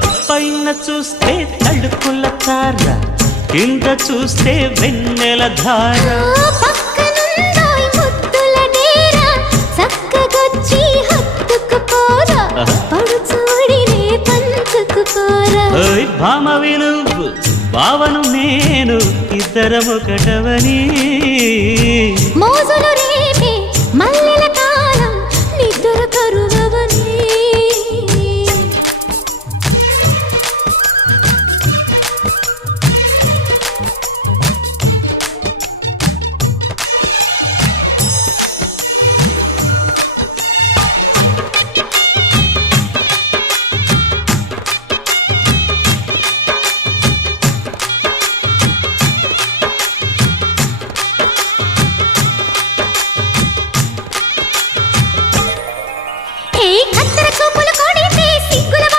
పైన చూస్తే తడుకుల తార, కింద చూస్తే వెన్నెల ధార. పక్కనుందోయ్ ముద్దుల డేరా, చక్కగొచ్చి హత్తుకుపోరా, పడుచూడినే పంచుకుపోరా. భామ విలువు భావను నేను, ఇద్దరమొకటవని మోజులు రేపే మల్లె